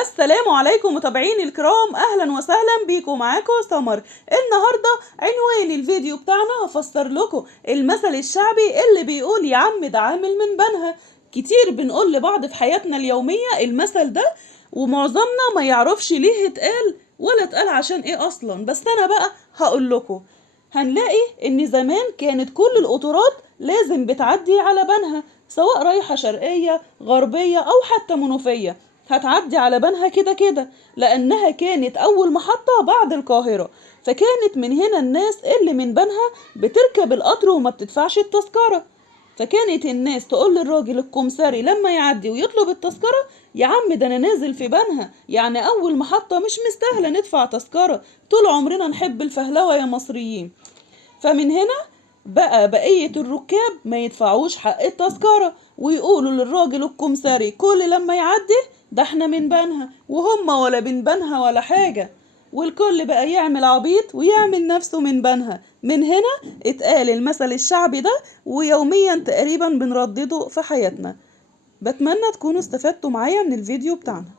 السلام عليكم متابعيني الكرام، اهلا وسهلا بيكم. معاكم سمر. النهارده عنوان الفيديو بتاعنا هفسر لكم المثل الشعبي اللي بيقول يا عم ده عامل من بنها. كتير بنقول لبعض في حياتنا اليومية المثل ده، ومعظمنا ما يعرفش ليه اتقال ولا اتقال عشان ايه اصلا. بس انا بقى هقول لكم. هنلاقي ان زمان كانت كل القطورات لازم بتعدي على بنها، سواء رايحة شرقية غربية او حتى منوفية، هتعدي على بنها كده كده، لأنها كانت أول محطة بعد القاهرة. فكانت من هنا الناس اللي من بنها بتركب القطر وما بتدفعش التذكرة. فكانت الناس تقول للراجل الكمساري لما يعدي ويطلب التذكرة: يا عم ده أنا نازل في بنها، يعني أول محطة، مش مستاهلة ندفع تذكرة، طول عمرنا نحب الفهلوة يا مصريين. فمن هنا بقى بقية الركاب ما يدفعوش حق التذكرة، ويقولوا للراجل الكمساري كل لما يعدي: ده احنا من بنها، وهم ولا من بنها ولا حاجة. والكل بقى يعمل عبيط ويعمل نفسه من بنها. من هنا اتقال المثل الشعبي ده، ويوميا تقريبا بنردده في حياتنا. بتمنى تكونوا استفدتوا معايا من الفيديو بتاعنا.